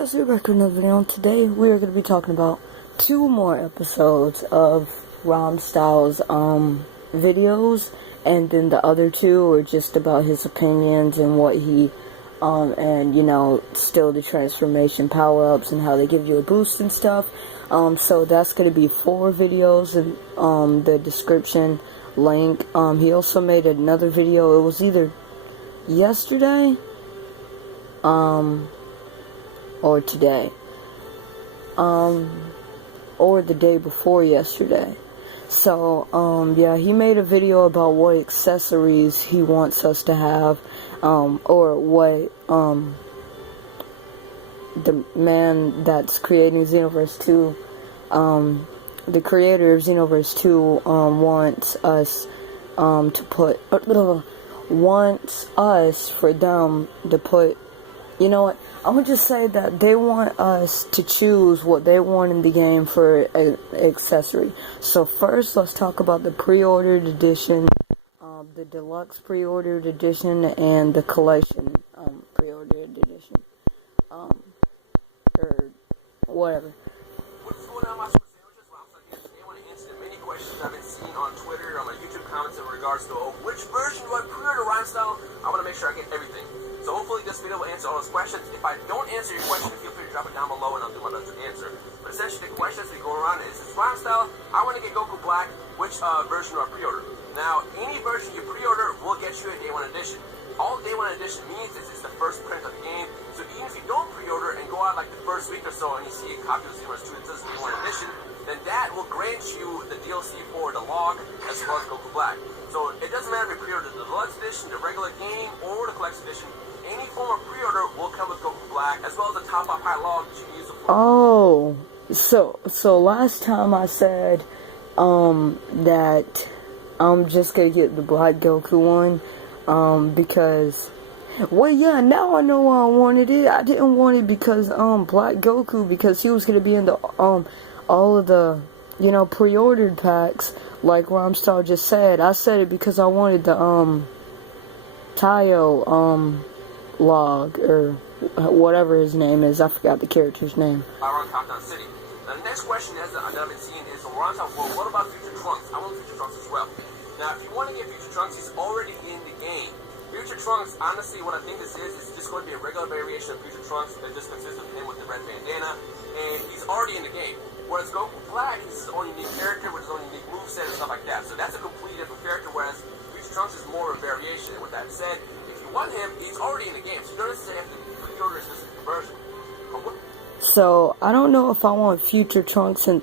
Guys, we're back with another video, and today we are going to be talking about 2 more episodes of Style's videos, and then the other 2 are just about his opinions and what he, and you know, still the transformation power-ups and how they give you a boost and stuff. So that's going to be 4 videos in the description link. He also made another video. It was either yesterday, or today, or the day before yesterday. So, yeah, he made a video about what accessories he wants us to have, or what, the man that's creating Xenoverse 2, the creator of Xenoverse 2, wants us, to put, wants us, for them, to put, you know what, I'm gonna just say that they want us to choose what they want in the game for an accessory. So first, let's talk about the pre-ordered edition, the deluxe pre-ordered edition, and the collection pre-ordered edition, or whatever. What's going on, my sandwiches? Well, I'm here today. I want to answer many questions I've been seeing on Twitter, on my YouTube comments in regards to which version do I pre-order Style. I want to make sure I get everything. So hopefully this video will answer all those questions. If I don't answer your question, feel free to drop it down below and I'll do my best to answer. But essentially the questions we go around is Style, I want to get Goku Black, which version do I pre-order? Now, any version you pre-order will get you a Day 1 edition. All Day 1 edition means is it's the first print of the game. So even if you don't pre-order and go out like the first week or so and you see a copy of Xenoverse 2 that says Day 1 edition, then that will grant you the DLC for the log as well as Goku Black. So it doesn't matter if you pre-order the deluxe edition, the regular game, or the collection edition. Any form of pre-order will come with Goku Black, as well as the top up high log that you can use. Oh, so last time I said, that I'm just gonna get the Black Goku one, because, well, yeah, now I know why I wanted it. I didn't want it because, Black Goku, because he was gonna be in the, all of the, you know, pre-ordered packs, like Style just said. I said it because I wanted the, Tayo, log, or whatever his name is. I forgot the character's name. Around Countdown City. Now, the next question that I've been seeing is, well, what about Future Trunks? I want Future Trunks as well. Now, if you want to get Future Trunks, he's already in the game. Future Trunks, honestly, what I think this is just going to be a regular variation of Future Trunks that just consists of him with the red bandana, and he's already in the game. Whereas Goku Black, he's his own unique character with his own unique moveset and stuff like that. So that's a completely different character, whereas Future Trunks is more of a variation. And with that said, want him, he's already in the game, so you don't necessarily have to pre-order a specific version. So, I don't know if I want Future Trunks and...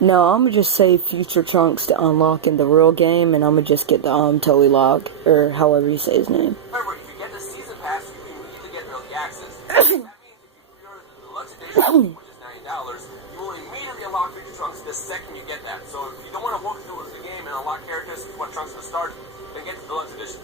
No, I'm gonna just say Future Trunks to unlock in the real game, and I'm gonna just get the, Toei log, or however you say his name. However, if you get the Season Pass, you can immediately get early access. That means if you pre-order the Deluxe Edition, which is $90, you will immediately unlock Future Trunks the second you get that. So, if you don't want to walk through the game and unlock characters, if you want Trunks to start, then get the Deluxe Edition.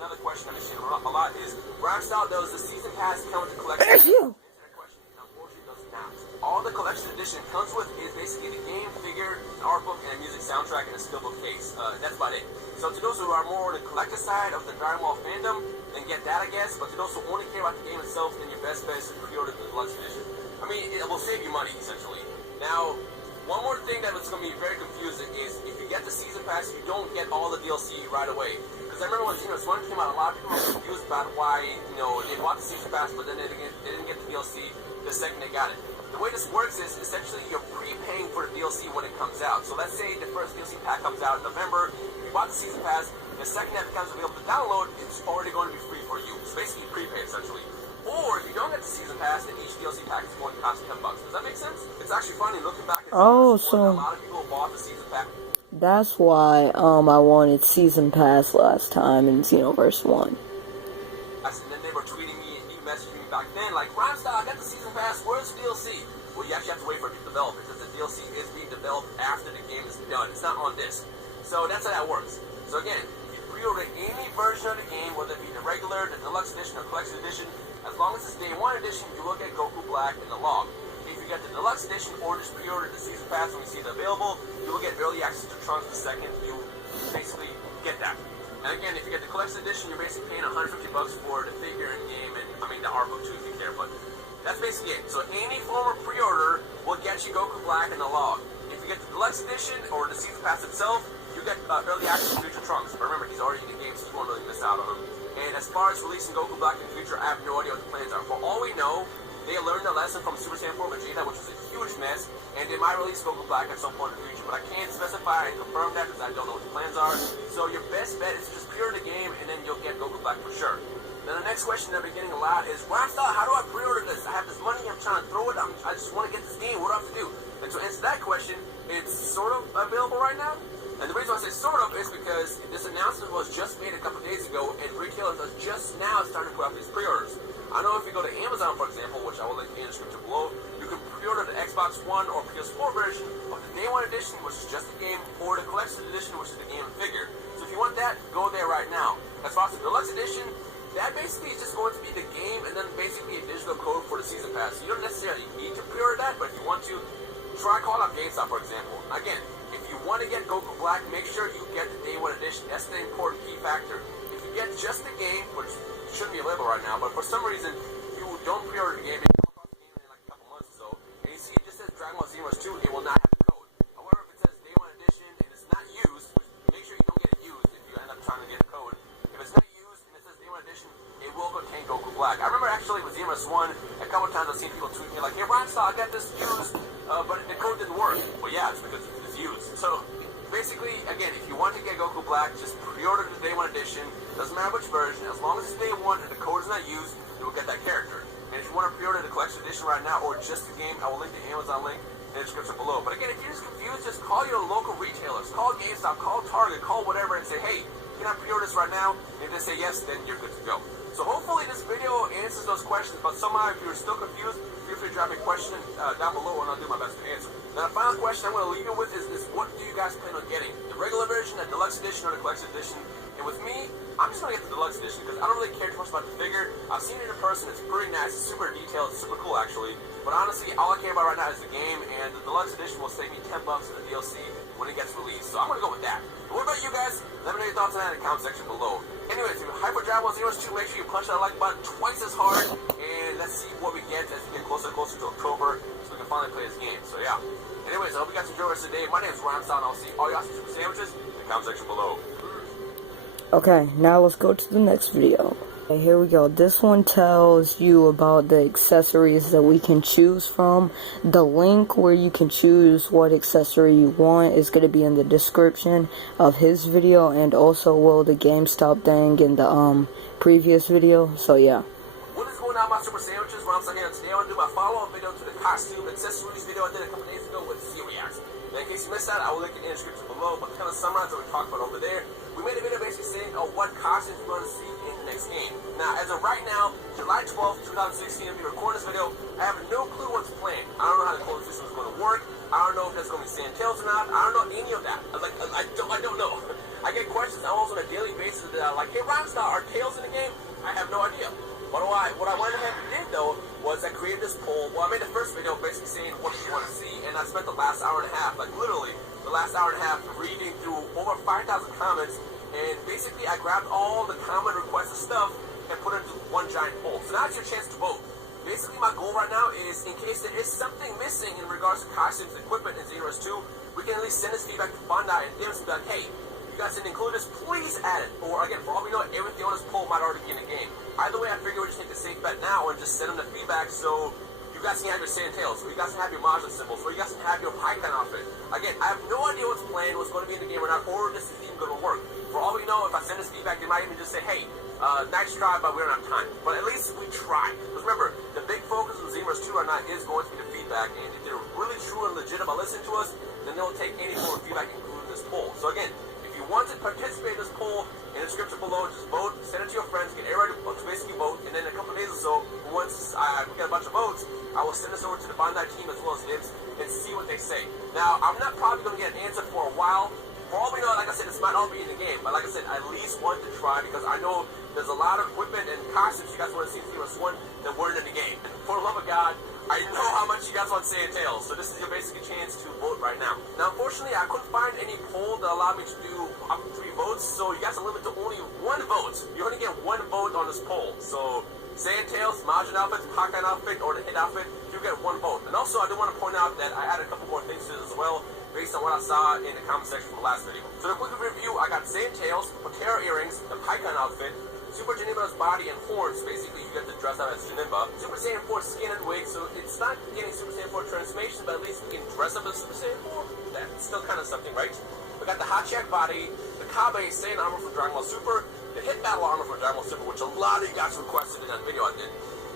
Another question I've been seeing a lot is, Style, does the Season Pass come with the collection? Answer that question. Unfortunately, it does not. All the collection edition comes with is basically the game, figure, an art book, and a music soundtrack, and a steelbook case. That's about it. So to those who are more on the collector side of the Dragon Ball fandom, then get that, I guess. But to those who only care about the game itself, then your best bet is to pre-order the Deluxe Edition. I mean, it will save you money, essentially. Now, one more thing that was going to be very confusing is, if you get the Season Pass, you don't get all the DLC right away. I remember when Xenoverse 1 came out, a lot of people were confused about why, you know, they bought the Season Pass, but then they didn't get the DLC the second they got it. The way this works is, essentially, you're prepaying for the DLC when it comes out. So let's say the first DLC pack comes out in November, you bought the Season Pass, the second that becomes available to download, it's already going to be free for you. It's basically prepay, essentially. Or, if you don't get the Season Pass, then each DLC pack is going to cost $10. Does that make sense? It's actually funny, looking back at so a lot of people bought the Season Pass. That's why, I wanted Season Pass last time in Xenoverse 1. And then they were tweeting me and messaging me back then, like, Style, I got the Season Pass, where's the DLC? Well, you actually have to wait for it to develop, because the DLC is being developed after the game is done. It's not on disc. So that's how that works. So again, if you pre-order any version of the game, whether it be the regular, the deluxe edition, or collection edition, as long as it's Day 1 edition, you will get Goku Black in the log. If you get the deluxe edition or just pre-order the Season Pass when you see it available, you will get early access to Trunks the second you basically get that. And again, if you get the collector's edition, you're basically paying $150 for the figure in game, and I mean the art book too if you care, but that's basically it. So any form of pre-order will get you Goku Black and the log. If you get the deluxe edition or the season pass itself, you get early access to Future Trunks. But remember, he's already in the game, so you won't really miss out on him. And as far as releasing Goku Black in the future, I have no idea what the plans are. For all we know, they learned a lesson from Super Saiyan 4 Vegeta, which was a huge mess, and they might release Goku Black at some point in the future. But I can't specify and confirm that because I don't know what the plans are. So your best bet is to just pre-order the game, and then you'll get Goku Black for sure. Then the next question that I've been getting a lot is, Rhymestyle, how do I pre-order this? I have this money, I'm trying to throw it, I just want to get this game, what do I have to do? And to answer that question, it's sort of available right now. And the reason I say sort of is because this announcement was just made a couple days ago, and retailers are just now starting to put out these pre-orders. I know if you go to Amazon, for example, which I will link in the description below, you can pre-order the Xbox One or PS4 version of the Day 1 edition, which is just the game, or the Collector's Edition, which is the game and figure. So if you want that, go there right now. As far as the Deluxe Edition, that basically is just going to be the game and then basically a digital code for the season pass. So you don't necessarily need to pre-order that, but if you want to, try calling up GameStop, for example. Again, if you want to get Goku Black, make sure you get the Day 1 edition. That's the important key factor. If you get just the game, which shouldn't be available right now, but for some reason you don't pre-order the game, and you come across the game in like a couple months or so, and you see it just says Dragon Ball Xenoverse 2, it will not have the code. However, if it says Day 1 edition and it's not used, make sure you don't get it used if you end up trying to get a code. If it's not used and it says Day 1 edition, it will contain Goku Black. I remember actually with Xenoverse 1, a couple of times I've seen people tweet me like, hey Rhymestyle, I got this used, but the code didn't work. Well yeah, it's because it's used. So basically, again, if you want to get Goku Black, just pre-order the Day 1 edition. Doesn't matter which version, as long as it's Day 1 and the code is not used, you will get that character. And if you want to pre-order the collection edition right now, or just the game, I will link the Amazon link in the description below. But again, if you're just confused, just call your local retailers. Call GameStop, call Target, call whatever, and say, hey, can I pre-order this right now? And if they say yes, then you're good to go. So hopefully this video answers those questions, but somehow if you're still confused, feel free to drop me a question down below and I'll do my best to answer. Now the final question I'm going to leave you with is what do you guys plan on getting? The regular version, the deluxe edition, or the collection edition? And with me, I'm just going to get the deluxe edition because I don't really care too much about the figure. I've seen it in person, it's pretty nice, it's super detailed, it's super cool actually. But honestly, all I care about right now is the game, and the deluxe edition will save me $10 in the DLC when it gets released. So I'm going to go with that. But what about you guys? Let me know your thoughts on that in the comment section below. Anyways, if you're hyped for Dragon Ball Xenoverse 2, make sure you punch that like button twice as hard, and let's see what we get as we get closer and closer to October, so we can finally play this game. So yeah. Anyways, I hope you guys enjoyed the rest of the day. My name is Rhymestyle, and I'll see all you awesome super sandwiches in the comment section below. Okay, now let's go to the next video. Okay, here we go. This one tells you about the accessories that we can choose from. The link where you can choose what accessory you want is going to be in the description of his video, and also the GameStop thing in the previous video. So yeah. What is going on, my super sandwiches? Rhymestyle here. Today I want to do my follow-up video to the costume accessories video I did a couple days ago with C-Reacts. Now, in case you missed that, I will link it in the description below, but to kind of summarize what we talked about over there, we made a video basically saying what costumes we're going to see in the next game. Now, as of right now, July 12th, 2016, if you record this video, I have no clue what's planned. I don't know how the closing system is going to work. I don't know if there's going to be sand tails or not. I don't know any of that. I don't know. I get questions almost on a daily basis that are like, hey, Rhymestyle, are tails in the game? I have no idea. But what I went ahead and did, though, was I created this poll. Well, I made the first video basically saying what you want to see, and I spent the last hour and a half, like literally the last hour and a half, reading through over 5,000 comments, and basically I grabbed all the comment requested stuff and put it into one giant poll. So now it's your chance to vote. Basically, my goal right now is, in case there is something missing in regards to costumes and equipment in Xenoverse 2, we can at least send this feedback to Bandai and give us like, hey, you guys didn't include this, please add it. Or again, for all we know, everything on this poll might already be in the game. Either way, I figure we just take the safe bet now and just send them the feedback so you guys can have your sand tails, or you guys can have your Majin symbols, or you guys can have your Python outfit. Again, I have no idea what's planned, what's going to be in the game or not, or this is even going to work. For all we know, if I send this feedback, they might even just say, hey, nice try, but we don't have time. But at least we tried. Because remember, the big focus on Xenoverse 2 or not is going to be the feedback, and if they're really true and legit about listening to us, then they'll take any form of feedback, including this poll. So again, if you want to participate in this poll, in the description below, just vote, send it to your friends, get everybody to basically vote, and then in a couple of days or so, once we get a bunch of votes, I will send this over to the Bandai team as well as Dibs and see what they say. Now, I'm not probably going to get an answer for a while. For all we know, like I said, this might all be in the game, but like I said, I at least want to try because I know there's a lot of equipment and costumes you guys want to see in Xenoverse 1 that weren't in the game. And for the love of God, I know how much you guys want Saiyan Tails, so this is your basic chance to vote right now. Now, unfortunately, I couldn't find any poll that allowed me to do up to 3 votes, so you guys are limited to only 1 vote. You only get 1 vote on this poll. So, Saiyan Tails, Majin outfit, Hakan outfit, or the hit outfit, you get 1 vote. And also, I do want to point out that I added a couple more things to this as well, based on what I saw in the comment section from the last video. So, the quick review, I got Saiyan Tails, Patera earrings, the Hakan outfit, Super Janemba's body and horns, basically you get to dress up as Janemba. Super Saiyan 4 skin and wig, so it's not getting Super Saiyan 4 transformation, but at least we can dress up as Super Saiyan 4. That's still kind of something, right? We got the Hachiak body, the Kabe Saiyan armor from Dragon Ball Super, the Hit Battle armor from Dragon Ball Super, which a lot of you guys requested in that video I did.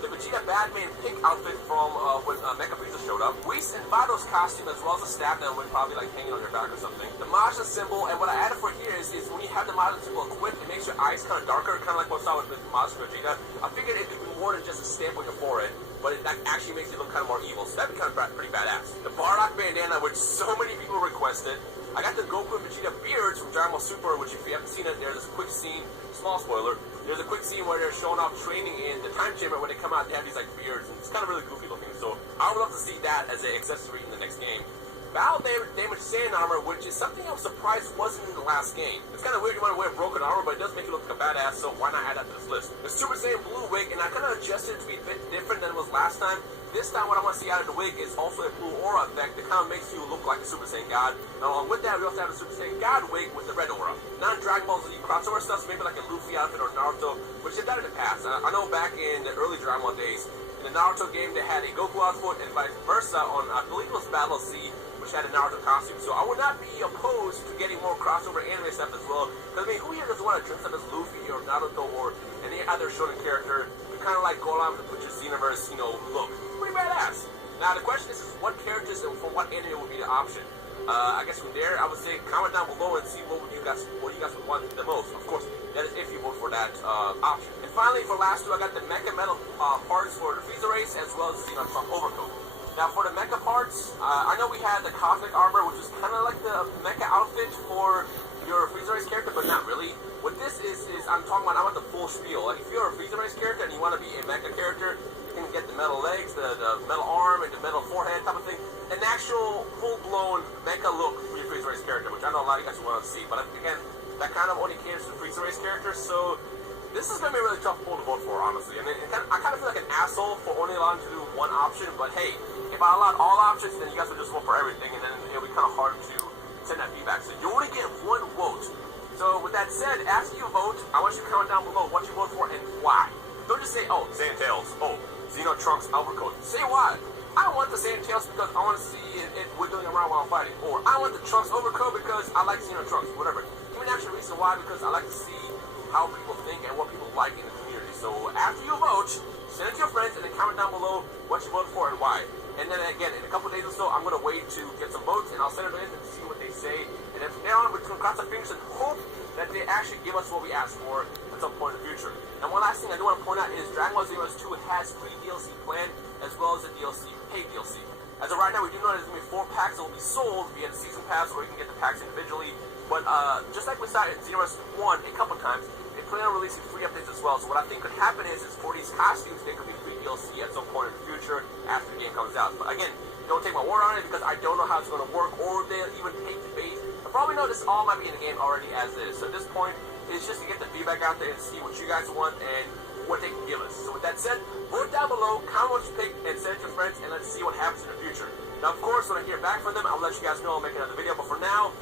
The Vegeta Batman pink outfit from when Mecha Frieza showed up. Whis and Vado's costume, as well as a staff that would probably like hanging on your back or something. The Majin symbol, and what I added for here is when you have the Majin symbol equipped, it makes your eyes kind of darker, kind of like what I saw with Majin Vegeta. I figured it could be more than just a stamp on your forehead, but it actually makes you look kind of more evil, so that'd be kind of pretty badass. The Bardock bandana, which so many people requested. I got the Goku and Vegeta beards from Dragon Ball Super, which if you haven't seen it, there's this quick scene, small spoiler, there's a quick scene where they're showing off training in the time chamber. When they come out, they have these like beards, and it's kind of really goofy looking, so I would love to see that as an accessory in the next game. Battle damage Saiyan armor, which is something I was surprised wasn't in the last game. It's kind of weird you want to wear broken armor, but it does make you look like a badass, so why not add that to this list? The Super Saiyan blue wig, and I kind of adjusted it to be a bit different than it was last time. This time what I want to see out of the wig is also a blue aura effect that kind of makes you look like a Super Saiyan God. And along with that, we also have a Super Saiyan God wig with the red aura. Non-Dragon Ball Z crossover stuff, so maybe like a Luffy outfit or Naruto, which they've done in the past. I know back in the early Dragon Ball days, in the Naruto game, they had a Goku outfit and vice versa on, I believe it was Battle Z, which had a Naruto costume. So I would not be opposed to getting more crossover anime stuff as well. Because, I mean, who here doesn't want to dress up as Luffy or Naruto or any other shonen character? You kind of like go along with your Xenoverse, look. Pretty badass. Now, the question is what characters and from what anime would be the option? I guess from there, I would say comment down below and see what you guys would want the most. Of course, that is if you vote for that option. And finally, for last 2, I got the Mecha Metal parts for the Frieza race as well as the Trump overcoat. Now, for the Mecha parts, I know we had the Cosmic Armor, which is kind of like the Mecha outfit for your Frieza race character, but not really. What this is I'm talking about, I want the full spiel. Like, if you're a Frieza race character and you want to be a Mecha character, you can get the metal legs, the metal arm, and the metal forehead type of thing. An actual full-blown Mecha look for your Frieza race character, which I know a lot of you guys want to see. But again, that kind of only caters to Frieza race characters, so this is going to be a really tough poll to vote for, honestly. And I kind of feel like an asshole for only allowing to do one option, but hey, if I allowed all options, then you guys would just vote for everything, and then it'll be kind of hard to send that feedback. So you only get 1 vote. So with that said, after you vote, I want you to comment down below what you vote for and why. Don't just say, oh, Saiyan Tails, oh, Xeno Trunks overcoat. Say why. I want the Saiyan Tails because I want to see it wiggling around while I'm fighting. Or I want the Trunks overcoat because I like Xeno Trunks, whatever. Give me an actual reason why, because I like to see how people think and what people like in the community. So after you vote, send it to your friends and then comment down below what you voted for and why. And then again, in a couple days or so, I'm going to wait to get some votes and I'll send it in and see what they say. And then from there on, we're just going to cross our fingers and hope that they actually give us what we asked for at some point in the future. And one last thing I do want to point out is Dragon Ball Xenoverse 2 has free DLC planned as well as a DLC, paid DLC. As of right now, we do know there's going to be 4 packs that will be sold via the Season Pass, or you can get the packs individually. But just like we saw in Xenoverse 1 a couple times, they plan on releasing free updates as well. So what I think could happen is for these costumes, they could be free DLC at some point in the future after the game comes out. But again, don't take my word on it because I don't know how it's going to work, or they'll even take the bait. I probably know this all might be in the game already as is. So at this point, it's just to get the feedback out there and see what you guys want and what they can give us. So with that said, vote down below, comment what you think, and send it to your friends, and let's see what happens in the future. Now, of course, when I hear back from them, I'll let you guys know I'll make another video. But for now,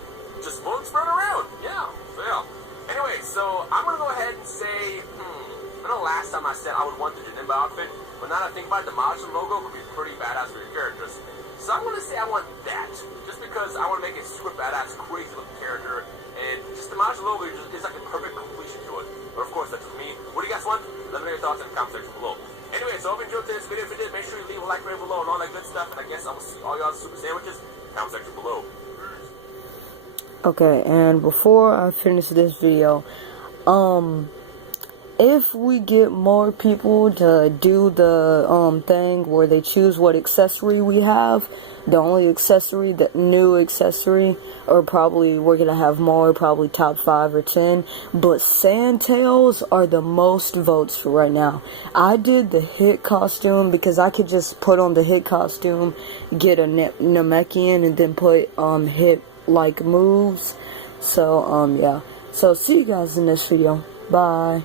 just vote and spread it around. Yeah, so yeah. Anyway, so I'm going to go ahead and say, I know last time I said I would want the Janemba outfit, but now that I think about it, the Majin logo could be pretty badass for your characters. So I'm going to say I want that, just because I want to make it super badass, crazy looking character, and just the Majin logo is like a perfect completion to it. But of course, that's for me. What do you guys want? Let me know your thoughts in the comment section below. Anyway, so I hope you enjoyed today's video. If you did, make sure you leave a like right below and all that good stuff, and I guess I will see all y'all super sandwiches in the comment section below. Okay, and before I finish this video, if we get more people to do the thing where they choose what accessory we have, the only accessory, the new accessory, or probably we're gonna have more, probably top 5 or 10, but sandtails are the most votes for right now. I did the hit costume because I could just put on the hit costume, get a Namekian, and then put hit like moves. So yeah, so see you guys in this video. Bye.